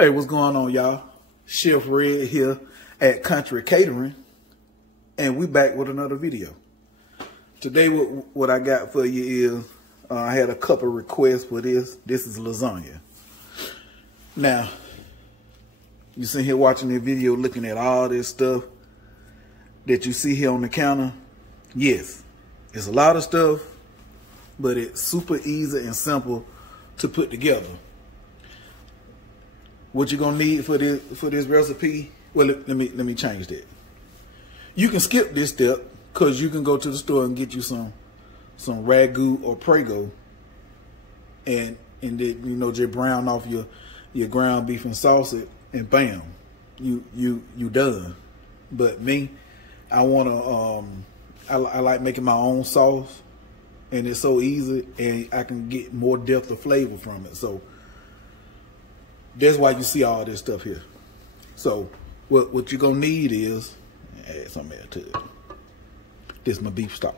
Hey, what's going on, y'all? Chef Red here at Country Catering, and we back with another video. Today, what I got for you is, I had a couple requests for this. This is lasagna. Now, you sitting here watching this video looking at all this stuff that you see here on the counter. Yes, it's a lot of stuff, but it's super easy and simple to put together. What you're gonna need for this recipe? Well, let me change that. You can skip this step because you can go to the store and get you some ragu or prego, and then just brown off your ground beef and sausage, and bam, you done. But me, I like making my own sauce, and it's so easy, and I can get more depth of flavor from it. So that's why you see all this stuff here. So what you're gonna need is, add some air to it. This is my beef stock.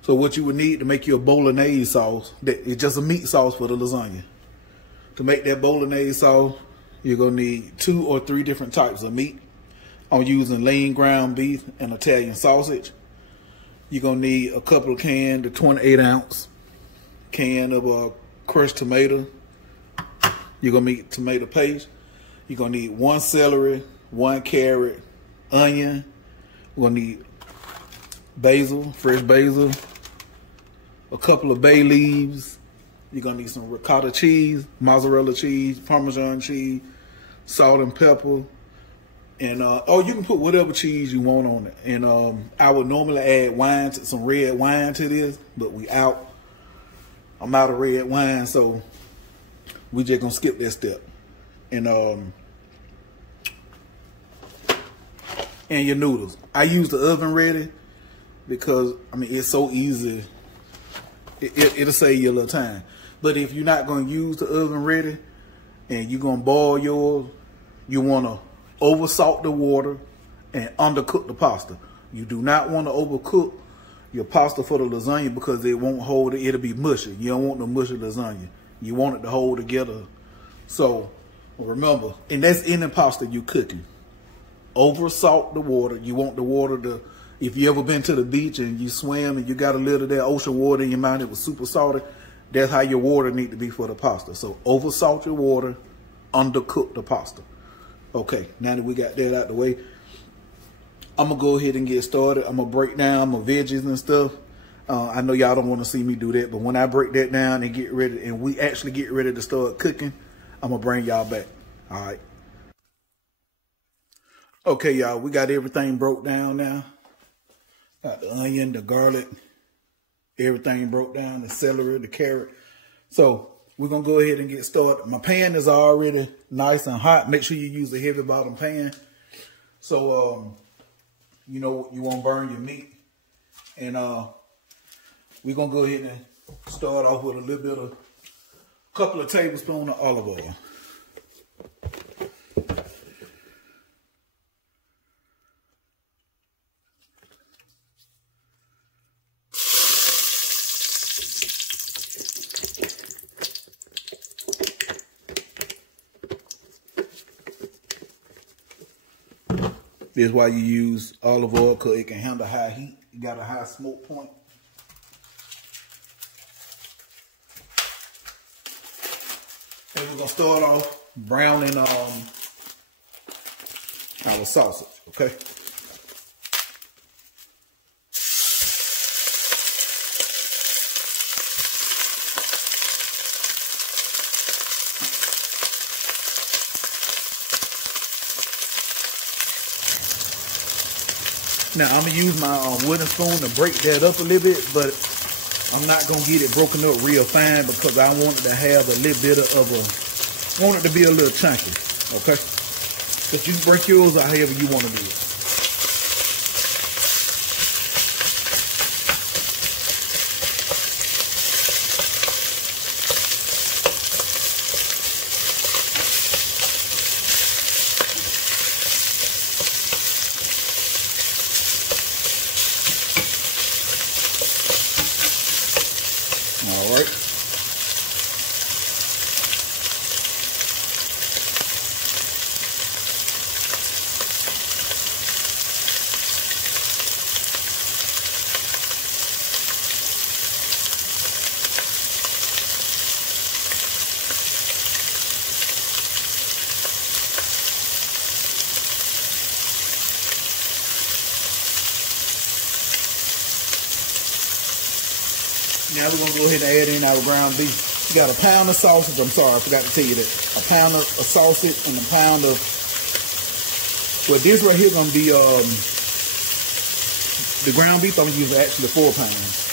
So what you would need to make your bolognese sauce, that is just a meat sauce for the lasagna. To make that bolognese sauce, you're gonna need 2 or 3 different types of meat. I'm using lean ground beef and Italian sausage. You're gonna need a couple of cans, the 28-ounce can of crushed tomato. You're gonna need tomato paste. You're gonna need 1 celery, 1 carrot, onion. We're gonna need basil, fresh basil, a couple of bay leaves. You're gonna need some ricotta cheese, mozzarella cheese, Parmesan cheese, salt and pepper, and you can put whatever cheese you want on it. And I would normally add wine, some red wine to this, but I'm out of red wine, so we just gonna skip that step. And your noodles. I use the oven ready because it's so easy. It'll save you a little time. But if you're not gonna use the oven ready and you're gonna boil yours, you wanna over salt the water and undercook the pasta. You do not want to overcook your pasta for the lasagna because it won't hold it. It'll be mushy. You don't want no mushy lasagna. You want it to hold together. So remember, and that's any pasta you cooking. Over salt the water. You want the water to, if you ever been to the beach and you swam and you got a little of that ocean water in your mouth, it was super salty. That's how your water need to be for the pasta. So over salt your water, undercook the pasta. Okay, now that we got that out the way, I'm gonna go ahead and get started. I'm gonna break down my veggies and stuff. I know y'all don't want to see me do that, but when I break that down and get ready, and we actually get ready to start cooking, I'm gonna bring y'all back. All right. Okay, y'all, we got everything broke down now. Got the onion, the garlic, everything broke down, the celery, the carrot. So we're gonna go ahead and get started. My pan is already nice and hot. Make sure you use a heavy bottom pan. So you won't burn your meat. And we're gonna go ahead and start off with a little bit of, couple of tablespoons of olive oil. This is why you use olive oil, because it can handle high heat. You got a high smoke point. And we're gonna start off browning our sausage, okay? Now I'm gonna use my wooden spoon to break that up a little bit, but I'm not gonna get it broken up real fine because I want it to have a little bit of want it to be a little chunky, okay? But you can break yours out however you want to do it. All right. Now we're gonna go ahead and add in our ground beef. We got a pound of sausage. I'm sorry, I forgot to tell you that. A pound of sausage and a pound of. Well, this right here gonna be the ground beef. I'm gonna use actually 4 pounds.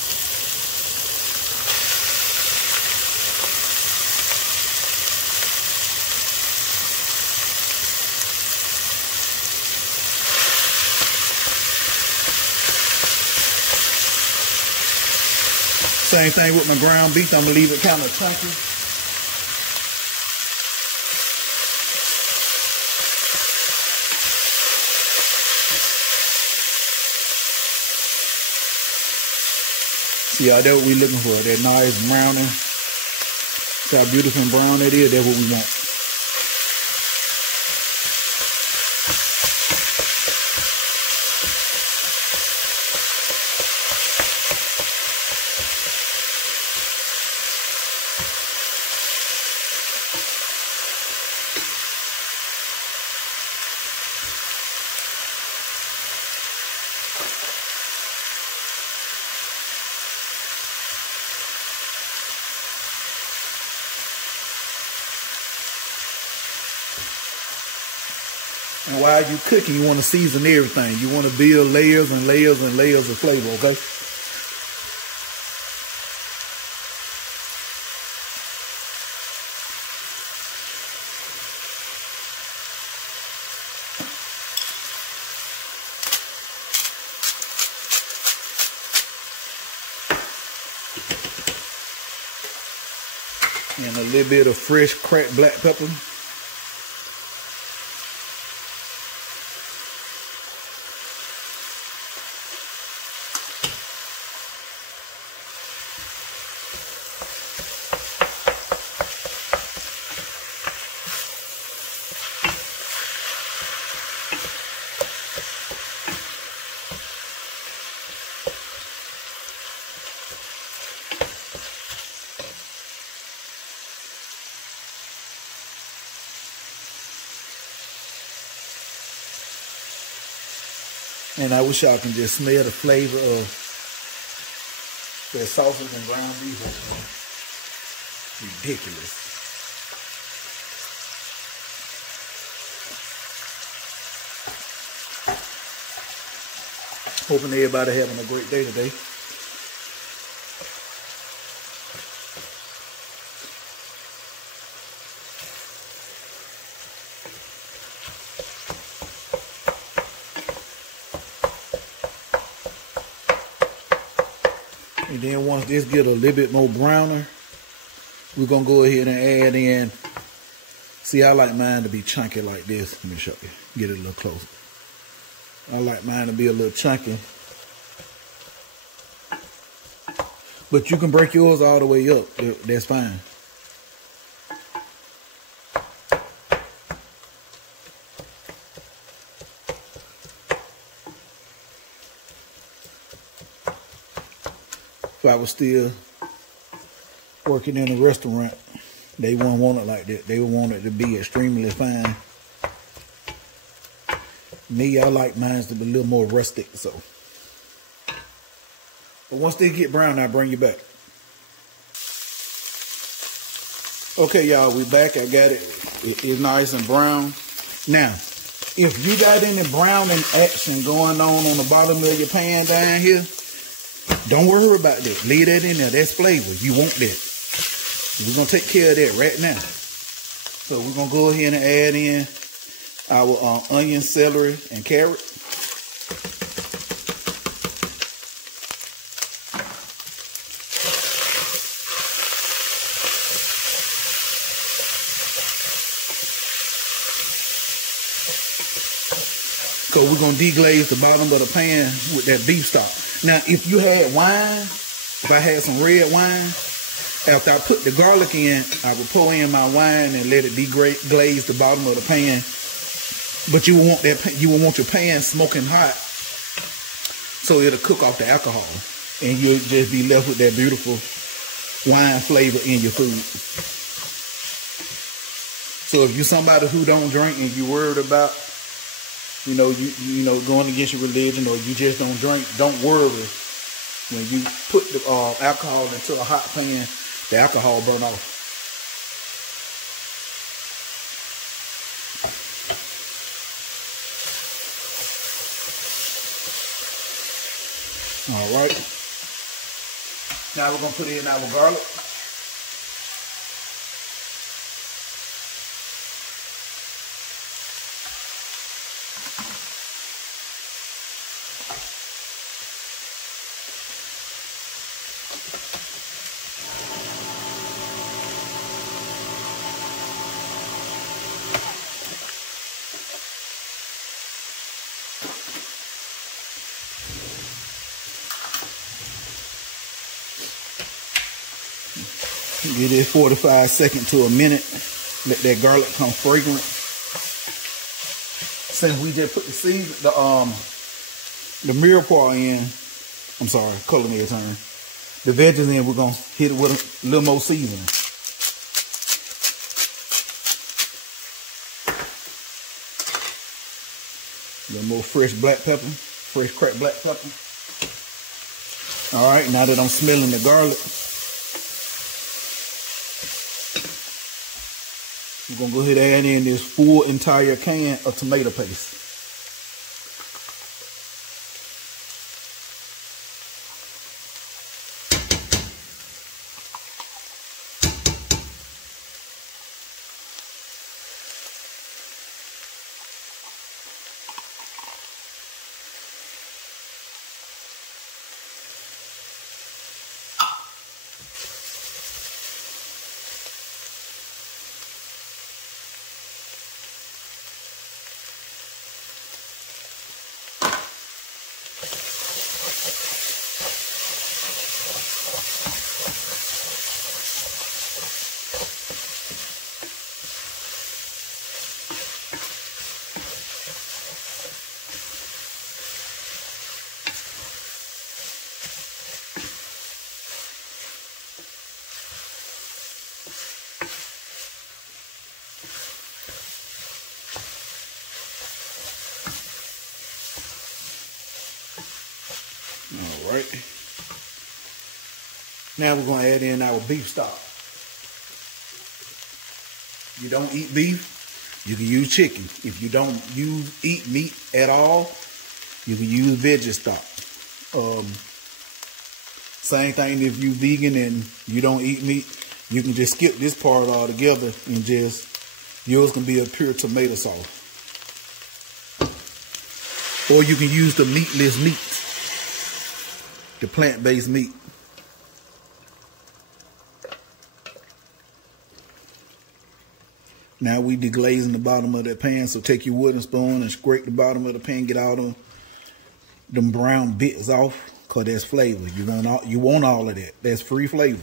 Same thing with my ground beef. I'm gonna leave it kind of chunky. See, y'all, that's what we're looking for. That nice browning. See how beautiful and brown that is? That's what we want. And while you're cooking, you want to season everything. You want to build layers and layers and layers of flavor, okay? And a little bit of fresh cracked black pepper. And I wish y'all can just smell the flavor of that sausage and ground beef. Ridiculous. Hoping everybody having a great day today. And then once this get a little bit more browner, we're gonna go ahead and add in. See, I like mine to be chunky like this. Let me show you. Get it a little closer. I like mine to be a little chunky. But you can break yours all the way up. That's fine. If I was still working in a restaurant, they wouldn't want it like that. They would want it to be extremely fine. Me, I like mine to be a little more rustic, so. But once they get brown, I'll bring you back. Okay, y'all, we back. I got it. It's nice and brown. Now, if you got any browning action going on the bottom of your pan down here, don't worry about that. Leave that in there. That's flavor. You want that. We're going to take care of that right now. So we're going to go ahead and add in our onion, celery, and carrot. So we're going to deglaze the bottom of the pan with that beef stock. Now, if you had wine, if I had some red wine, after I put the garlic in, I would pour in my wine and let it deglaze the bottom of the pan. But you will want that. You will want your pan smoking hot, so it'll cook off the alcohol, and you'll just be left with that beautiful wine flavor in your food. So if you're somebody who don't drink and you're worried about, you know, going against your religion, or you just don't drink, don't worry. when you put the alcohol into a hot pan, the alcohol burn off. All right. Now we're going to put in our garlic. Give it 45 seconds to a minute. Let that garlic come fragrant. Since we just put the mirepoix in, I'm sorry, culinary term. The veggies in, we're gonna hit it with a little more seasoning. A little more fresh black pepper, fresh cracked black pepper. All right, now that I'm smelling the garlic, we're going to go ahead and add in this full entire can of tomato paste. All right. Now we're going to add in our beef stock. You don't eat beef, you can use chicken. If you don't eat meat at all, you can use veggie stock. Same thing if you vegan and you don't eat meat, you can just skip this part altogether and just, yours can be a pure tomato sauce. Or you can use the meatless meat, the plant-based meat. Now we deglazing the bottom of that pan, so take your wooden spoon and scrape the bottom of the pan, get all them brown bits off, cause that's flavor. You want all of that. That's free flavor.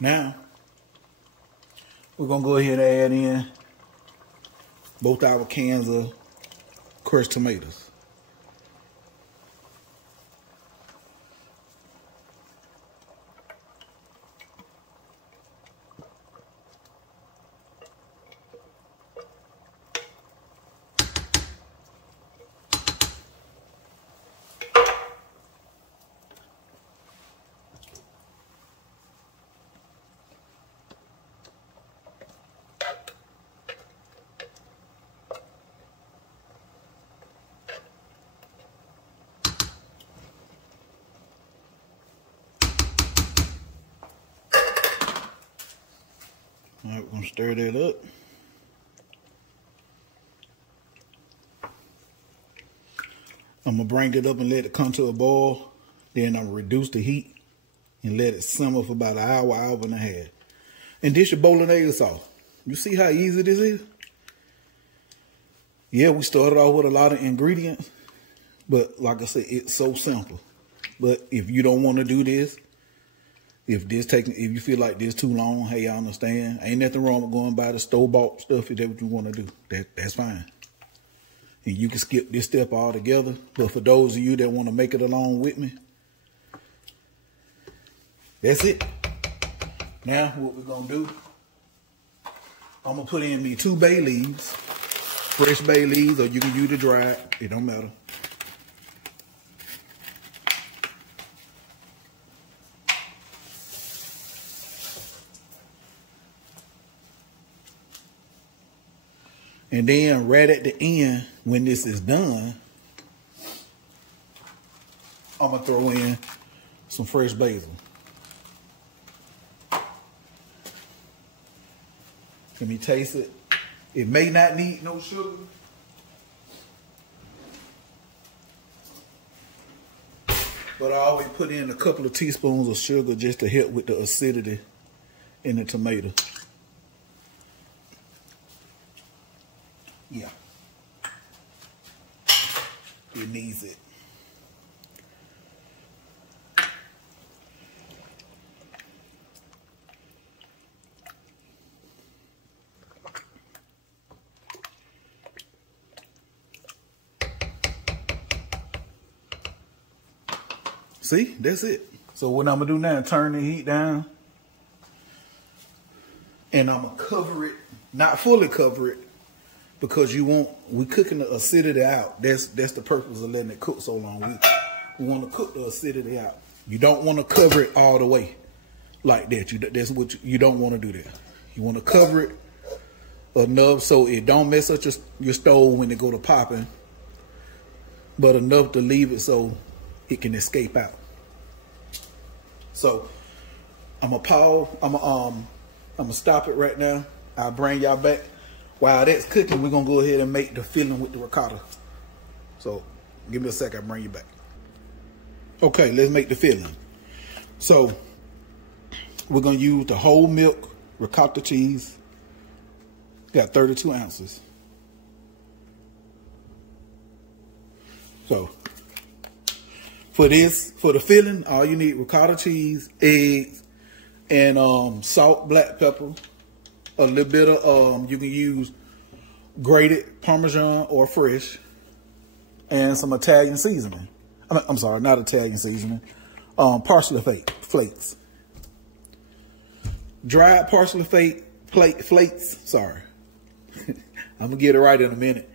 Now, we're going to go ahead and add in both our cans of crushed tomatoes. All right, we're going to stir that up. I'm going to bring it up and let it come to a boil. Then I'm going to reduce the heat and let it simmer for about an hour, hour and a half. And dish your bolognese sauce. You see how easy this is? Yeah, we started off with a lot of ingredients, but like I said, it's so simple. But if you don't want to do this, if you feel like this too long, hey, I understand. Ain't nothing wrong with going by the store-bought stuff if that's what you want to do. That's fine. And you can skip this step altogether. But for those of you that want to make it along with me, that's it. Now what we're going to do, I'm going to put in me 2 bay leaves. Fresh bay leaves, or you can use the dried. It don't matter. And then right at the end, when this is done, I'm going to throw in some fresh basil. Let me taste it. It may not need no sugar. But I always put in a couple of teaspoons of sugar just to help with the acidity in the tomato. Yeah. It needs it. See, that's it. So what I'm gonna do now, turn the heat down, and I'm gonna cover it, not fully cover it, because we cooking the acidity out. That's the purpose of letting it cook so long. We want to cook the acidity out. You don't want to cover it all the way like that. That's what you don't want to do that. You want to cover it enough so it don't mess up your stove when it go to popping, but enough to leave it so it can escape out. So I'm gonna pause. I'm gonna stop it right now. I'll bring y'all back. While that's cooking, we're gonna go ahead and make the filling with the ricotta. So give me a second, I'll bring you back. Okay, let's make the filling. So we're gonna use the whole milk ricotta cheese. Got 32 ounces. So for the filling, all you need ricotta cheese, eggs, and salt, black pepper, a little bit of you can use grated Parmesan or fresh, and some Italian seasoning. I'm sorry, not Italian seasoning. Parsley flakes. Dried parsley flakes. Sorry, I'm gonna get it right in a minute.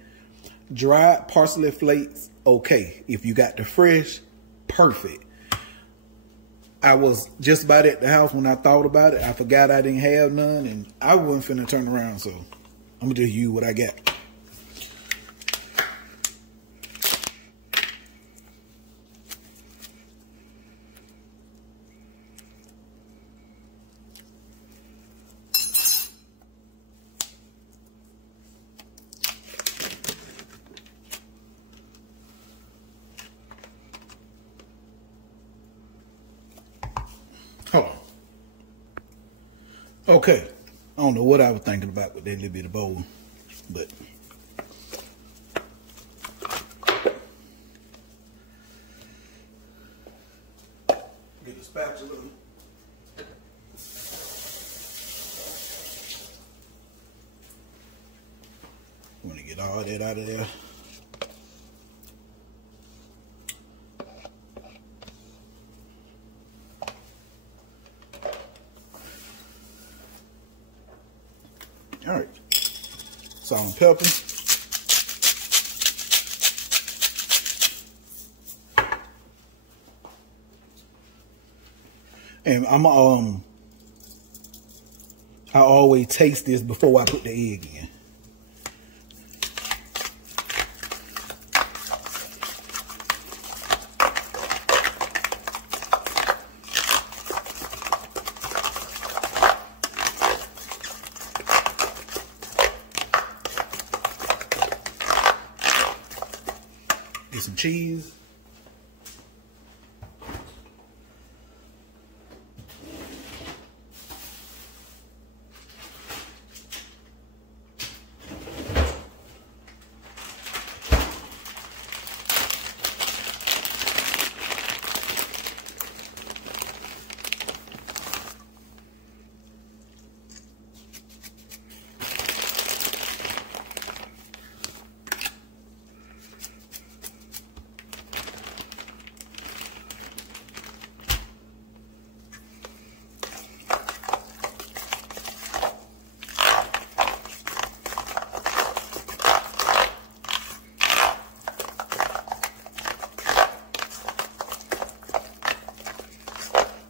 Dried parsley flakes, okay. If you got the fresh, perfect. I was just about at the house when I thought about it. I forgot I didn't have none, and I wasn't finna turn around, so I'm gonna just use what I got. Hold on. Okay. I don't know what I was thinking about with that little bit of bowl, but get the spatula. Want to get all that out of there. All right, salt and pepper. And I always taste this before I put the egg in. Get some cheese.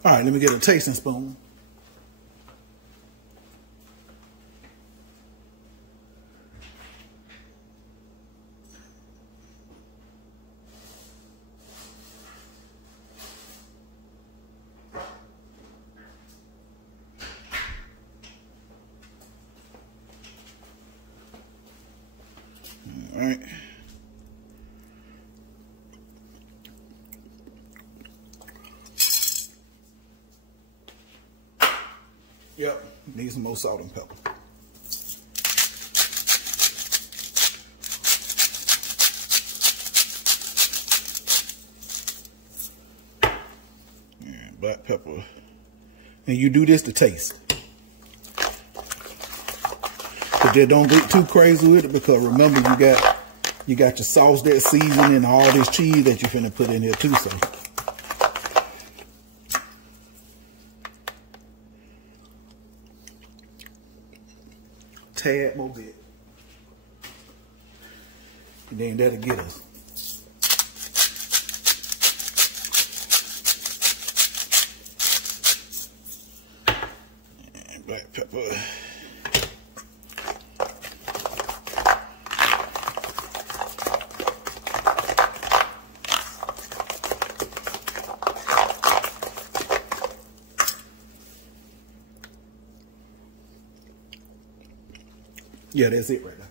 All right, let me get a tasting spoon. All right. Yep, need some more salt and pepper. And black pepper. And you do this to taste. But then don't get too crazy with it, because remember you got your sauce that seasoning and all this cheese that you finna put in here too, so. Tad more bit. And then that'll get us. And black pepper. Yeah, that's it right there.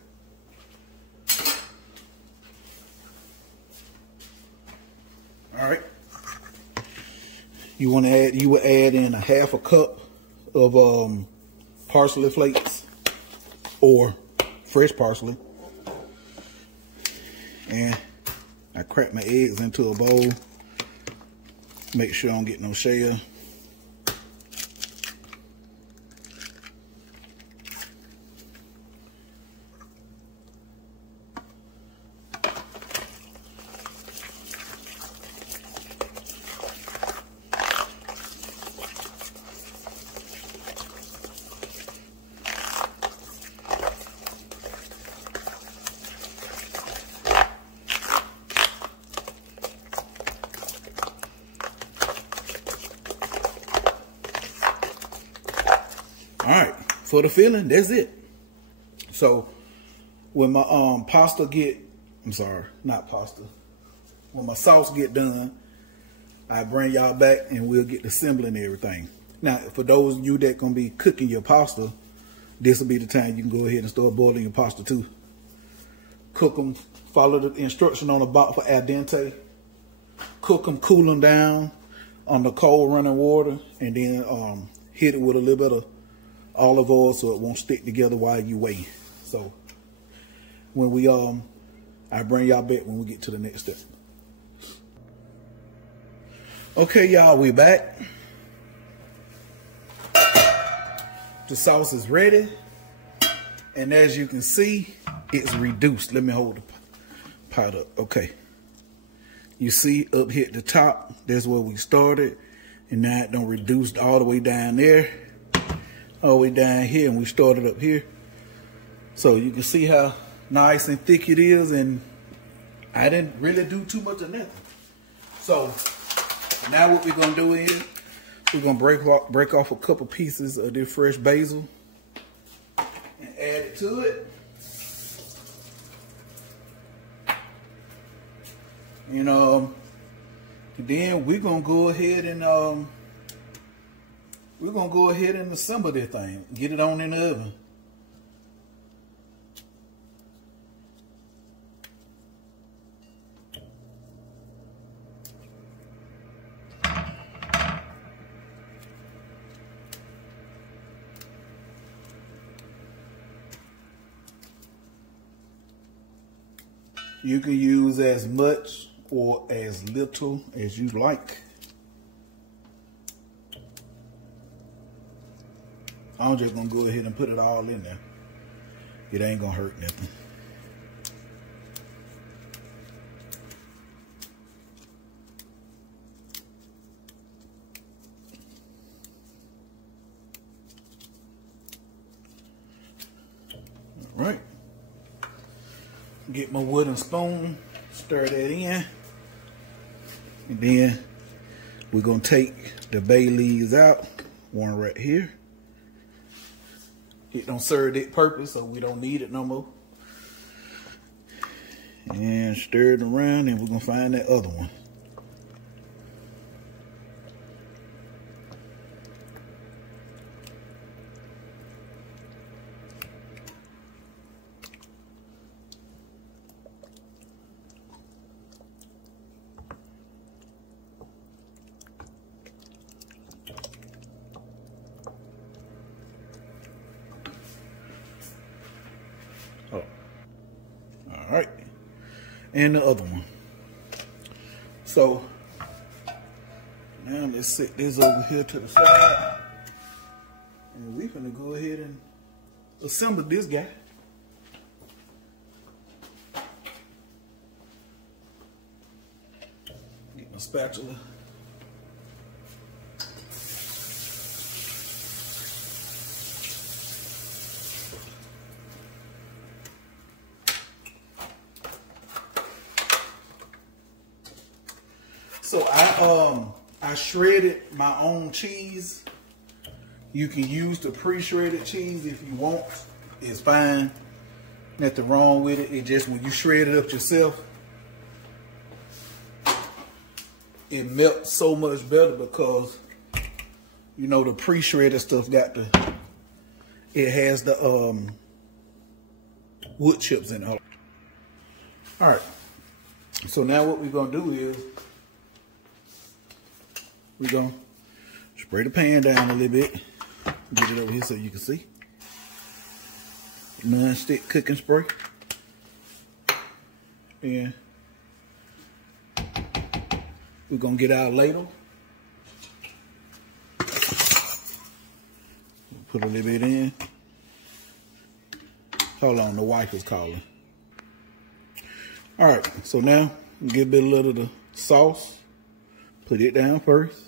All right. You want to add? You would add in a half a cup of parsley flakes or fresh parsley, and I crack my eggs into a bowl. Make sure I don't get no shell. All right, for the filling, that's it. So when my pasta get, I'm sorry, not pasta. When my sauce get done, I bring y'all back and we'll get the assembling everything. Now, for those of you that gonna be cooking your pasta, this will be the time you can go ahead and start boiling your pasta too. Cook them, follow the instruction on the bottom for al dente. Cook them, cool them down on the cold running water, and then hit it with a little bit of olive oil so it won't stick together while you wait. So when we I bring y'all back when we get to the next step. Okay, y'all, we back. The sauce is ready, and as you can see, it's reduced. Let me hold the pot up. Okay, you see up here at the top, that's where we started, and now it done reduced all the way down there, all the way down here, and we started up here. So you can see how nice and thick it is, and I didn't really do too much of nothing. So now what we're gonna do is we're gonna break off a couple pieces of this fresh basil and add it to it. And then we're gonna go ahead and assemble this thing, get it on in the oven. You can use as much or as little as you like. I'm just gonna go ahead and put it all in there. It ain't gonna hurt nothing. All right. Get my wooden spoon, stir that in, and then We're gonna take the bay leaves out, one right here. It don't serve its purpose, so we don't need it no more. And stir it around, and we're gonna find that other one. Oh, all right. And the other one. So now let's set this over here to the side, and we're gonna go ahead and assemble this guy. Get my spatula. So I shredded my own cheese. You can use the pre-shredded cheese if you want. It's fine. Nothing wrong with it. It just when you shred it up yourself, it melts so much better because you know the pre-shredded stuff got the it has the wood chips in it. All right. So now what we're gonna do is we're going to spray the pan down a little bit. Get it over here so you can see. Non-stick cooking spray. And we're going to get our ladle. Put a little bit in. Hold on, the wife is calling. All right, so now get a bit of the sauce. Put it down first.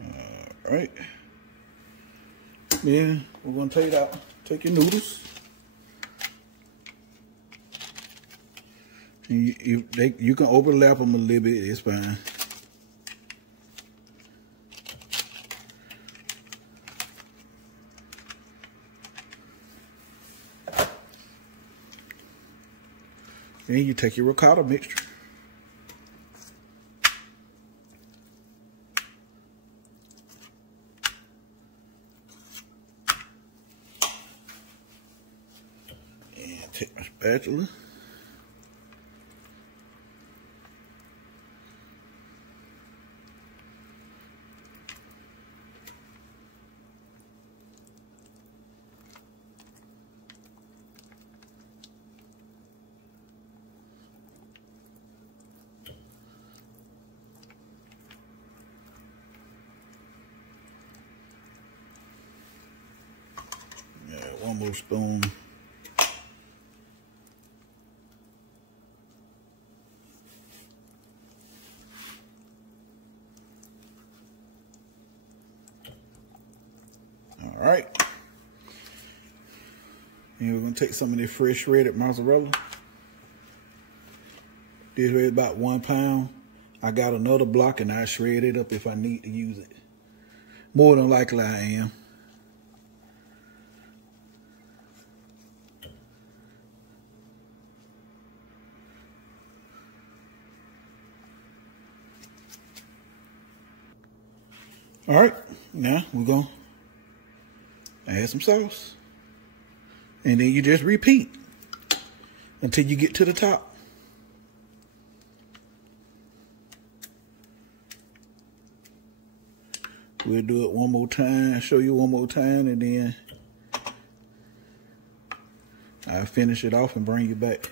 All right. Then we're gonna take it out. Take your noodles. And you can overlap them a little bit. It's fine. Then you take your ricotta mixture. And take my spatula. One more spoon. All right. And we're going to take some of this fresh shredded mozzarella. This is about 1 pound. I got another block and I shred it up if I need to use it. More than likely I am. All right, now we're going to add some sauce. And then you just repeat until you get to the top. We'll do it one more time, show you one more time, and then I'll finish it off and bring you back.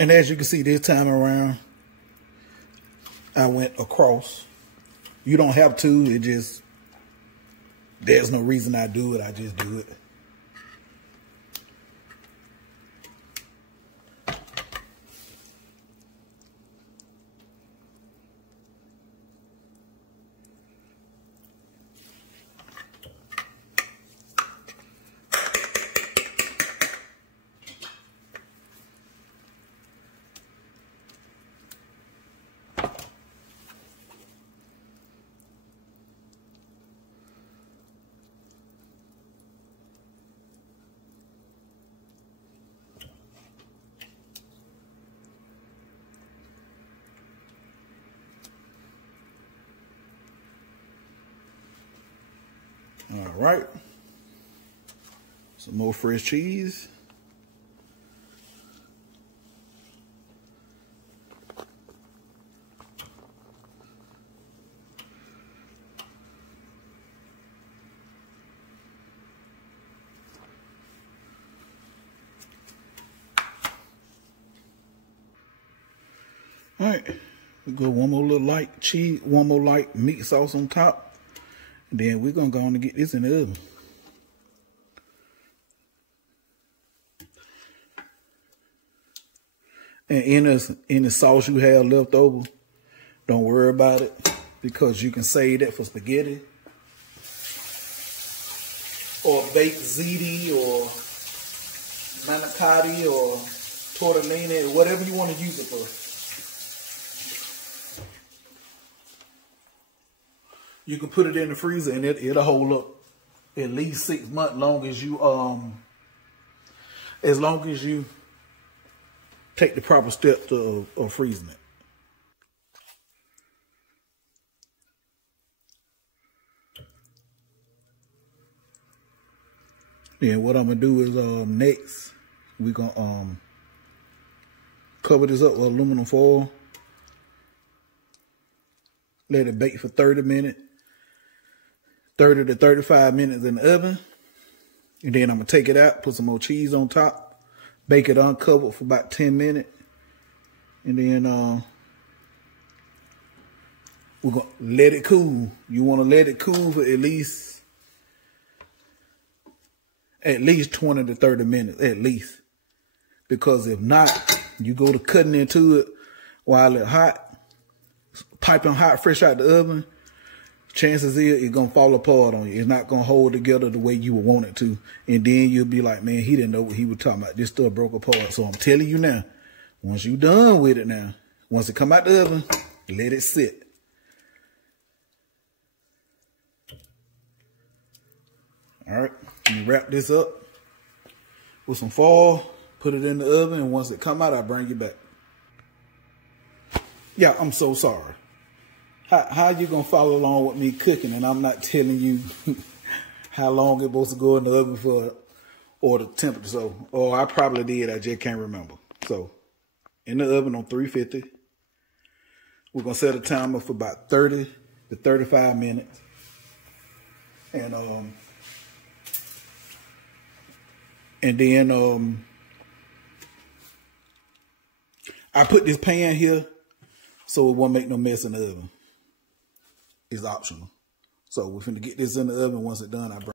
And as you can see, this time around, I went across. You don't have to, it just, there's no reason I do it, I just do it. All right. Some more fresh cheese. All right, we go one more little light cheese, one more light meat sauce on top. And then we're gonna go on and get this in the oven. And any sauce you have left over, don't worry about it, because you can save that for spaghetti or baked ziti or manicotti or tortellini, whatever you want to use it for. You can put it in the freezer and it'll hold up at least 6 months, as long as you take the proper steps of freezing it. Then what I'm gonna do is next we're gonna cover this up with aluminum foil. Let it bake for 30 minutes. 30 to 35 minutes in the oven. And then I'm going to take it out, put some more cheese on top, bake it uncovered for about 10 minutes. And then we're going to let it cool. You want to let it cool for at least 20 to 30 minutes, at least. Because if not, you go to cutting into it while it's hot, piping hot, fresh out the oven, chances is it's going to fall apart on you. It's not going to hold together the way you would want it to. And then you'll be like, man, he didn't know what he was talking about. This stuff broke apart. So I'm telling you now, once you're done with it now, once it come out the oven, let it sit. All right, let me wrap this up with some foil, put it in the oven, and once it come out, I'll bring you back. Yeah, I'm so sorry. How you gonna follow along with me cooking and I'm not telling you how long it's supposed to go in the oven for, or the temperature? So, or I probably did, I just can't remember. So, in the oven on 350, we're gonna set a timer for about 30 to 35 minutes. And then I put this pan here so it won't make no mess in the oven. It's optional. So we're finna get this in the oven. Once it's done, I bring.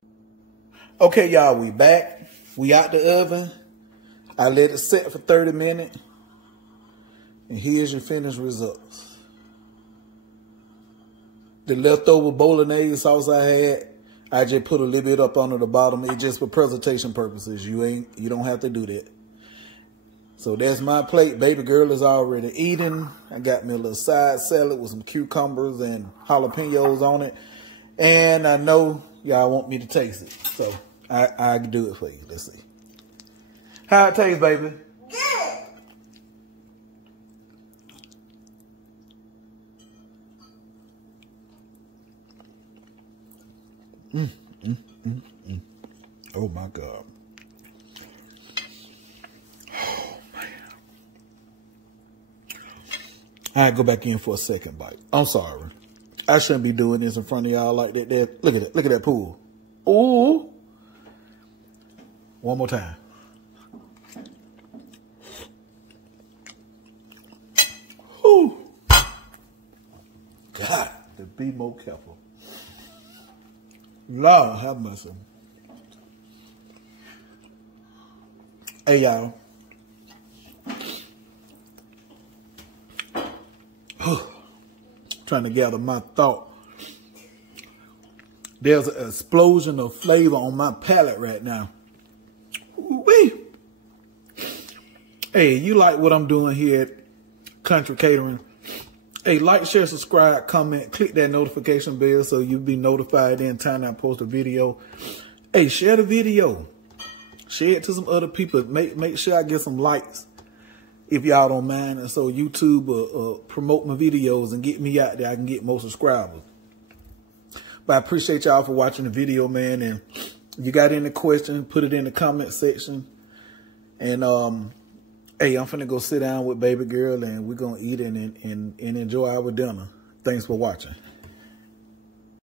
Okay, y'all, we back. We out the oven. I let it set for 30 minutes. And here's your finished results. The leftover bolognese sauce I had, I just put a little bit up under the bottom. It's just for presentation purposes. You don't have to do that. So that's my plate. Baby girl is already eating. I got me a little side salad with some cucumbers and jalapenos on it. And I know y'all want me to taste it. So I can do it for you. Let's see. How it tastes, baby? Good. Oh my God. I go back in for a second bite. I'm sorry. I shouldn't be doing this in front of y'all like that. Look at it. Look at that pool. Ooh. One more time. Ooh. God, to be more careful. Lord have mercy. Hey, y'all. Trying to gather my thought. There's an explosion of flavor on my palate right now. Ooh-wee. Hey, you like what I'm doing here at Country Catering? Hey, like, share, subscribe, comment, click that notification bell so you'll be notified anytime I post a video. Hey, share the video. Share it to some other people. Make sure I get some likes, if y'all don't mind, and so YouTube promote my videos and get me out there. I can get more subscribers. But I appreciate y'all for watching the video, man. And if you got any questions, put it in the comment section. And hey, I'm finna go sit down with baby girl, and we're gonna eat and enjoy our dinner. Thanks for watching.